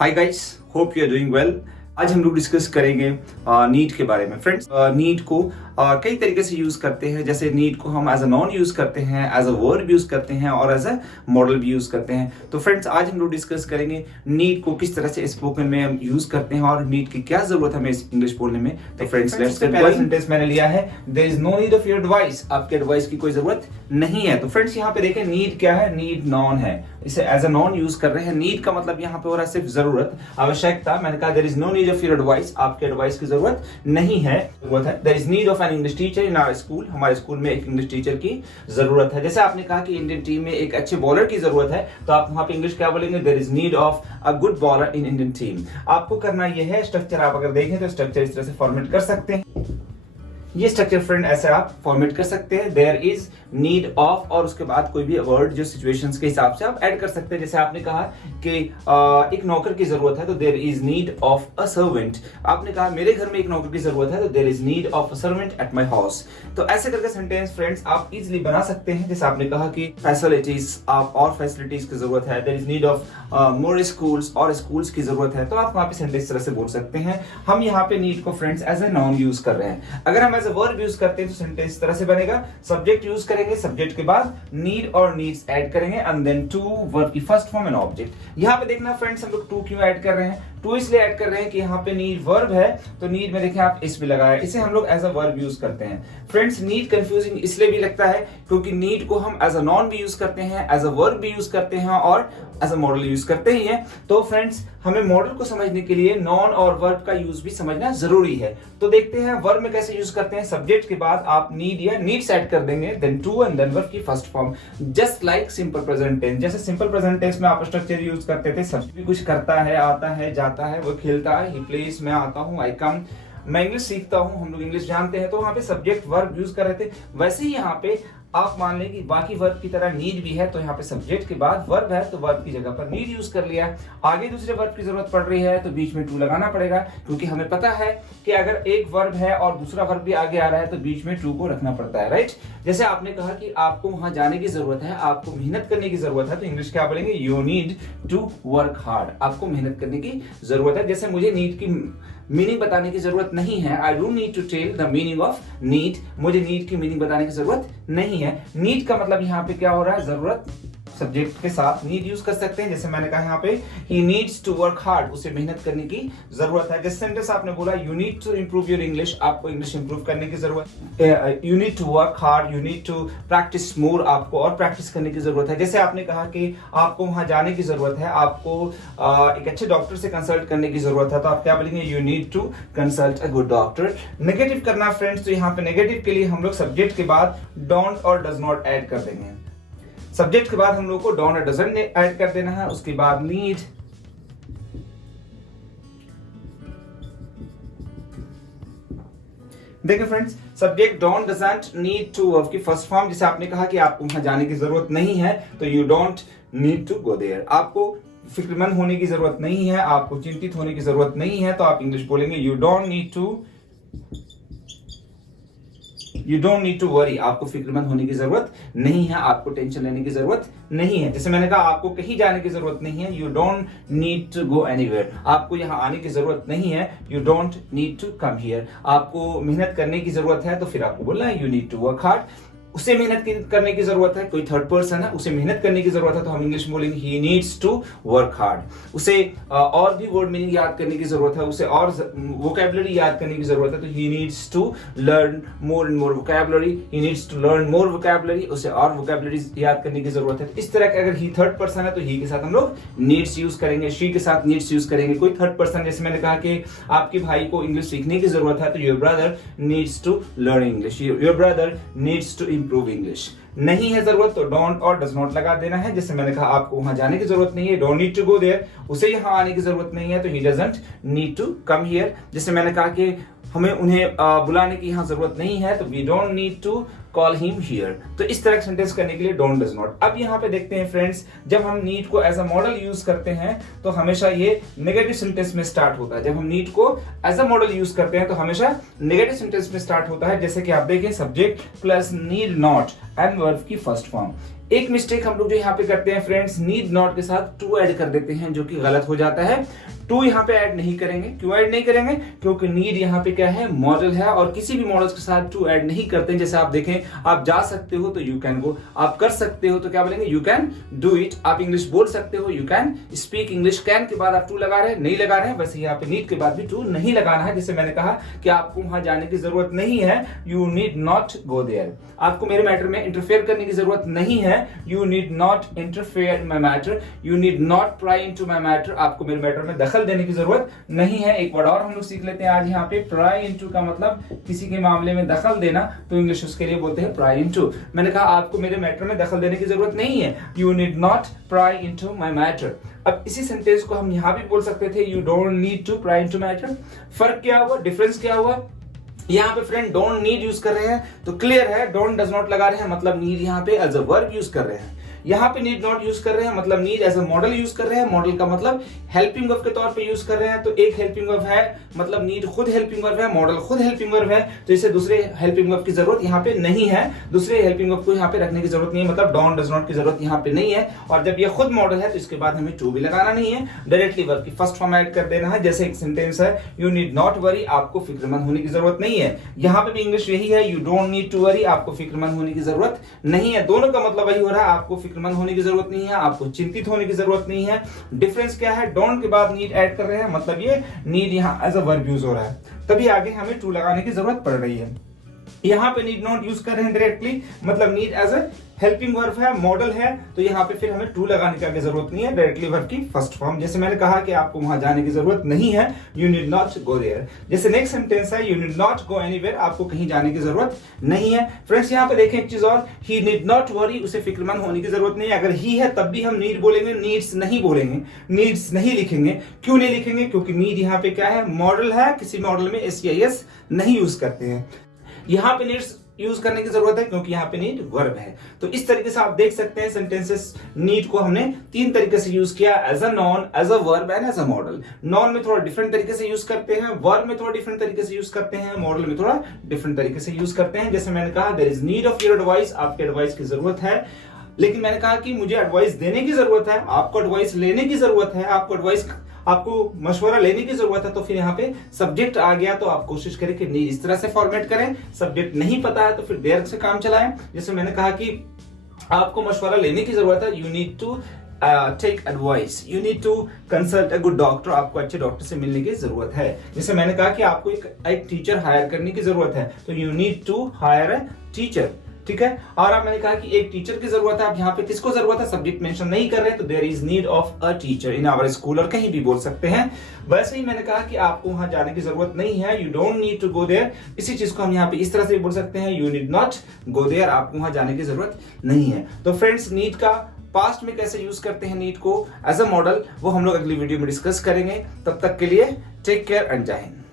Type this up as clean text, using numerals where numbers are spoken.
Hi guys, hope you are doing well. आज हम लोग डिस्कस करेंगे नीट के बारे में। फ्रेंड्स, नीट को कई तरीके से यूज करते हैं। जैसे नीट को हम एज अ नॉन यूज करते हैं, एज अ वर्ब यूज करते हैं और एज अ मॉडल भी यूज करते हैं। तो फ्रेंड्स, आज हम लोग डिस्कस करेंगे नीट को किस तरह से स्पोकन में हम यूज करते हैं और नीट की क्या जरूरत है हमें इंग्लिश बोलने में। तो friends, let's get going. Sentence मैंने लिया है, there is no need of your advice. आपके एडवाइस की कोई जरूरत नहीं है। तो फ्रेंड्स, यहाँ पे देखें नीड क्या है, नीड नॉन है, इसे एज अ नॉन यूज कर रहे हैं। नीड का मतलब यहाँ पे हो रहा है सिर्फ जरूरत, आवश्यकता। मैंने कहा there is no need of your advice, आपके एडवाइस की जरूरत नहीं है। जरूरत है, there is need of an English teacher in our school. हमारे स्कूल में एक इंग्लिश टीचर की जरूरत है। जैसे आपने कहा कि इंडियन टीम में एक अच्छे बॉलर की जरूरत है, तो आप वहां पे इंग्लिश क्या बोलेंगे, there is need of a good bowler in Indian team. आपको करना यह है, स्ट्रक्चर आप अगर देखें तो स्ट्रक्चर इस तरह से फॉर्मेट कर सकते हैं। ये स्ट्रक्चर फ्रेंड ऐसे आप फॉर्मेट कर सकते हैं, देयर इज नीड ऑफ, और उसके बाद कोई भी वर्ड जो सिचुएशंस के हिसाब से आप ऐड कर सकते हैं। जैसे आपने कहा कि एक नौकर की जरूरत है, तो there is need of a servant. आपने कहा मेरे घर में एक नौकर की जरूरत है, तो there is need of a servant at my house. तो ऐसे करके सेंटेंस फ्रेंड्स आप इजीली बना सकते हैं। जैसे आपने कहा कि फैसिलिटीज, आप और फैसिलिटीज की जरूरत है, there is need of more schools, और स्कूल्स की जरूरत है, तो आप वहां पे सेंटेंस इस तरह से बोल सकते हैं। हम यहाँ पे नीड को friends as a noun use कर रहे हैं। अगर हम एज ए वर्ब यूज करते हैं तो सेंटेंस इस तरह से बनेगा, सब्जेक्ट यूज करेंगे, सब्जेक्ट के बाद नीड और नीड्स ऐड करेंगे, एंड देन टू, वर्ब की फर्स्ट फॉर्म एंड ऑब्जेक्ट। यहाँ पे देखना फ्रेंड्स, हम लोग टू क्यों ऐड कर रहे हैं? टू इसलिए ऐड कर रहे हैं कि यहाँ पे नीड वर्ब है, तो नीड में देखें आप इस पे लगाया, इसे हम लोग एज अ वर्ब यूज करते हैं। फ्रेंड्स, नीड कंफ्यूजिंग इसलिए भी लगता है क्योंकि नीड को हम एज अ नॉन भी यूज करते हैं, एज अ वर्ब भी यूज करते हैं और एज अ मॉडल यूज करते ही हैं। तो फ्रेंड्स, हमें मॉडल को समझने के लिए नॉन और वर्ब का यूज भी समझना जरूरी है। तो देखते हैं वर्ब में कैसे यूज करते हैं। सब्जेक्ट के बाद आप नीड या नीड्स ऐड कर देंगे, then to and then verb की first form, just like simple present tense. जैसे सिंपल प्रेजेंट टेंस में आप स्ट्रक्चर यूज करते थे, सब भी कुछ करता है, आता है, जाता है, वो खेलता है, ही प्लेस, मैं आता हूं, आई कम, मैं इंग्लिश सीखता हूं, हम लोग इंग्लिश जानते हैं, तो वहां पे सब्जेक्ट वर्ब यूज कर रहे थे। वैसे ही यहाँ पे आप मान लें कि बाकी वर्ब की तरह नीड भी है, तो यहाँ पे सब्जेक्ट के बाद वर्ब है, तो वर्ब की जगह पर नीड यूज कर लिया। आगे दूसरे वर्ब की जरूरत पड़ रही है तो बीच में टू लगाना पड़ेगा, क्योंकि हमें पता है कि अगर एक वर्ब है और दूसरा वर्ब भी आगे आ रहा है तो बीच में टू को रखना पड़ता है, राइट। जैसे आपने कहा कि आपको वहां जाने की जरूरत है, आपको मेहनत करने की जरूरत है, तो इंग्लिश क्या बोलेंगे, you need to work hard. आपको मेहनत करने की जरूरत है। जैसे मुझे नीड की मीनिंग बताने की जरूरत नहीं है, I don't need to tell the meaning of need. मुझे नीड की मीनिंग बताने की जरूरत नहीं है। नीड का मतलब यहाँ पे क्या हो रहा है, जरूरत, सब्जेक्ट के साथ नीड यूज कर सकते हैं। जैसे मैंने कहा यहाँ पे he needs to work hard, उसे मेहनत करने की जरूरत है। जैसे सेंटेंस आपने बोला you need to improve your English, आपको इंग्लिश इंप्रूव करने की जरूरत है। You need to work hard, you need to practise more, आपको और प्रैक्टिस करने की जरूरत है। जैसे आपने कहा कि आपको वहां जाने की जरूरत है, आपको एक अच्छे डॉक्टर से कंसल्ट करने की जरूरत है, तो आप क्या बोलेंगे, you need to consult a good doctor. Negative करना फ्रेंड्स, तो यहाँ पे नेगेटिव के लिए हम लोग सब्जेक्ट के बाद डोंट और डज नॉट ऐड कर देंगे। सब्जेक्ट के बाद हम लोग को डोंट और डजंट ऐड कर देना है, उसके बाद नीड, देखिए friends, subject don't doesn't need to, verb की फर्स्ट फॉर्म। जैसे आपने कहा कि आपको वहां जाने की जरूरत नहीं है, तो you don't need to go there. आपको फिक्रमंद होने की जरूरत नहीं है, आपको चिंतित होने की जरूरत नहीं है, तो आप इंग्लिश बोलेंगे you don't need to, you don't need to worry. आपको फिक्रमंद होने की जरूरत नहीं है, आपको टेंशन लेने की जरूरत नहीं है। जैसे मैंने कहा आपको कहीं जाने की जरूरत नहीं है, you don't need to go anywhere. आपको यहाँ आने की जरूरत नहीं है, you don't need to come here. आपको मेहनत करने की जरूरत है, तो फिर आपको बोलना है you need to work hard. उसे मेहनत करने की जरूरत है, कोई थर्ड पर्सन है, उसे मेहनत करने की जरूरत है, तो हम इंग्लिश बोलेंगे he needs to work hard. उसे और भी वर्ड मीनिंग याद करने की जरूरत है, उसे और वोकैबुलरी याद करने की जरूरत है, तो he needs to learn more and more vocabulary, he needs to learn more vocabulary, उसे और वोकैबुलरी याद करने की जरूरत है। इस तरह के अगर ही थर्ड पर्सन है तो ही के साथ हम लोग नीड्स यूज करेंगे, शी के साथ नीड्स यूज करेंगे। कोई थर्ड पर्सन, जैसे मैंने कहा कि आपके भाई को इंग्लिश सीखने की जरूरत है, तो your brother needs to learn English, your brother needs to improve English. नहीं है जरूरत तो डोंट और डज नॉट लगा देना है। जैसे मैंने कहा आपको वहां जाने की जरूरत नहीं है, don't need to go there, उसे यहां आने की जरूरत नहीं है, तो he doesn't need to come here. जैसे मैंने कहा कि हमें उन्हें बुलाने की यहाँ जरूरत नहीं है, तो we don't need to call him here. तो इस तरह सेंटेंस करने के लिए डोंट डज नॉट। अब यहाँ पे देखते हैं फ्रेंड्स, जब हम नीड को एज अ मॉडल यूज करते हैं तो हमेशा ये नेगेटिव सेंटेंस में स्टार्ट होता है। जब हम नीड को एज अ मॉडल यूज करते हैं तो हमेशा नेगेटिव सेंटेंस में स्टार्ट होता है। जैसे कि आप देखें, subject plus need not and verb की फर्स्ट फॉर्म, एक मिस्टेक हम लोग जो यहाँ पे करते हैं फ्रेंड्स, नीड नॉट के साथ टू ऐड कर देते हैं, जो कि गलत हो जाता है। टू यहाँ पे ऐड नहीं करेंगे। क्यों ऐड नहीं करेंगे? क्योंकि नीड यहाँ पे क्या है, मॉडल है, और किसी भी मॉडल्स के साथ टू ऐड नहीं करते हैं। जैसे आप देखें, आप जा सकते हो तो यू कैन गो, आप कर सकते हो तो क्या बोलेंगे, यू कैन डू इट। आप इंग्लिश बोल सकते हो, you can speak English. Can के बाद आप टू लगा रहे हैं, नहीं लगा रहे हैं। वैसे यहाँ पे नीड के बाद भी टू नहीं लगाना है। जैसे मैंने कहा कि आपको वहां जाने की जरूरत नहीं है, you need not go there. आपको मेरे मैटर में इंटरफेयर करने की जरूरत नहीं है, you need not interfere in my matter. You need not price into my matter. आपको मेरे मैटर में दखल देने की जरूरत नहीं है। एक वर्ड और हम लोग सीख लेते हैं आज यहाँ पे। प्राई इनटू का मतलब किसी के मामले में दखल देना, तो इंग्लिश उसके लिए बोलते हैं प्राई इनटू। मैंने कहा आपको मेरे मैटर में दखल देने की जरूरत नहीं है, you need not price into my matter. अब इसी सेंटेंस को हम यहां भी बोल सकते थे, you don't need to pry into matter. फर्क क्या हुआ, डिफरेंस क्या हुआ? यहाँ पे फ्रेंड डोंट नीड यूज कर रहे हैं तो क्लियर है, डोंट डज नॉट लगा रहे हैं, मतलब नीड यहाँ पे एज अ वर्ब यूज कर रहे हैं। यहाँ पे नीड नॉट यूज कर रहे हैं, मतलब need as a model use कर रहे हैं। मॉडल का मतलब हेल्पिंग वर्ब के तौर पे यूज कर रहे हैं। तो एक हेल्पिंग वर्ब है, मतलब नीड खुद हेल्पिंग वर्ब है, मॉडल खुद हेल्पिंग वर्ब है, तो इसे दूसरे हेल्पिंग वर्ब की जरूरत यहाँ पे नहीं है। दूसरे हेल्पिंग वर्ब को यहाँ पे रखने की जरूरत नहीं है, मतलब डोंट डज नॉट की जरूरत यहाँ पे नहीं है। और जब ये खुद मॉडल है तो इसके बाद हमें टू भी लगाना नहीं है, डायरेक्टली वर्ब की फर्स्ट फॉर्म ऐड कर देना है। जैसे एक सेंटेंस है, यू नीड नॉट वरी, आपको फिक्रमंद होने की जरूरत नहीं है। यहाँ पे भी इंग्लिश यही है, you don't need to worry, आपको फिक्रमंद होने की जरूरत नहीं है। दोनों का मतलब वही हो रहा है, आपको फिक्रमंद होने की जरूरत नहीं है, आपको चिंतित होने की जरूरत नहीं है। डिफरेंस क्या है, डोंट के बाद नीड ऐड कर रहे हैं, मतलब ये नीड यहाँ एज अ वर्ब यूज हो रहा है, तभी आगे हमें टू लगाने की जरूरत पड़ रही है। यहाँ पे नीड नॉट यूज कर रहे हैं डायरेक्टली, मतलब need as a helping verb है, मॉडल है, तो यहाँ पे फिर हमें टू लगाने की जरूरत नहीं है, डायरेक्टली वर्ब की फर्स्ट फॉर्म। जैसे मैंने कहा कि आपको वहां जाने की जरूरत नहीं है, you need not go there. जैसे नेक्स्ट सेंटेंस है, you need not go anywhere, आपको कहीं जाने की जरूरत नहीं है। फ्रेंड्स यहाँ पे देखें एक चीज और, ही नीड नॉट वरी, उसे फिक्रमंद होने की जरूरत नहीं है। अगर ही है तब भी हम नीड बोलेंगे, नीड्स नहीं बोलेंगे, नीड्स नहीं लिखेंगे। क्यों नहीं लिखेंगे? क्योंकि नीड यहाँ पे क्या है, मॉडल है, किसी मॉडल में एस नहीं यूज करते हैं। यहाँ पे नीड्स यूज करने की जरूरत है क्योंकि यहाँ पे नीड वर्ब है। तो इस तरीके से आप देख सकते हैं सेंटेंसेस नीड को हमने तीन तरीके से यूज किया, as a noun, as a verb and as a model. Noun में थोड़ा डिफरेंट तरीके से यूज करते हैं, वर्ब में थोड़ा डिफरेंट तरीके से यूज करते हैं, मॉडल में थोड़ा डिफरेंट तरीके से यूज करते हैं। जैसे मैंने कहा, there is need of your advice, आपके एडवाइस की जरूरत है। लेकिन मैंने कहा कि मुझे एडवाइस देने की जरूरत है, आपको एडवाइस लेने की जरूरत है, आपको मशवरा लेने की जरूरत है। तो फिर यहाँ पे सब्जेक्ट आ गया, तो आप कोशिश करें कि नहीं इस तरह से फॉर्मेट करें। सब्जेक्ट नहीं पता है तो फिर देर से काम चलाएं। जैसे मैंने कहा कि आपको मशवरा लेने की जरूरत है, you need to take advice, you need to consult a good doctor, आपको अच्छे डॉक्टर से मिलने की जरूरत है। जैसे मैंने कहा कि आपको एक टीचर हायर करने की जरूरत है, तो you need to hire a teacher, ठीक है। और अब मैंने कहा कि एक टीचर की जरूरत है, आप यहाँ पे किसको जरूरत है, सब्जेक्ट मेंशन नहीं कर रहे, तो there is need of a teacher in our school, और कहीं भी बोल सकते हैं। वैसे ही मैंने कहा कि आपको वहां जाने की जरूरत नहीं है, you don't need to go there. इसी चीज को हम यहाँ पे इस तरह से बोल सकते हैं, you need not go there, आपको वहां जाने की जरूरत नहीं है। तो फ्रेंड्स, नीड का पास्ट में कैसे यूज करते हैं नीड को एज अ मॉडल, वो हम लोग अगली वीडियो में डिस्कस करेंगे। तब तक के लिए टेक केयर एंड जय हिंद।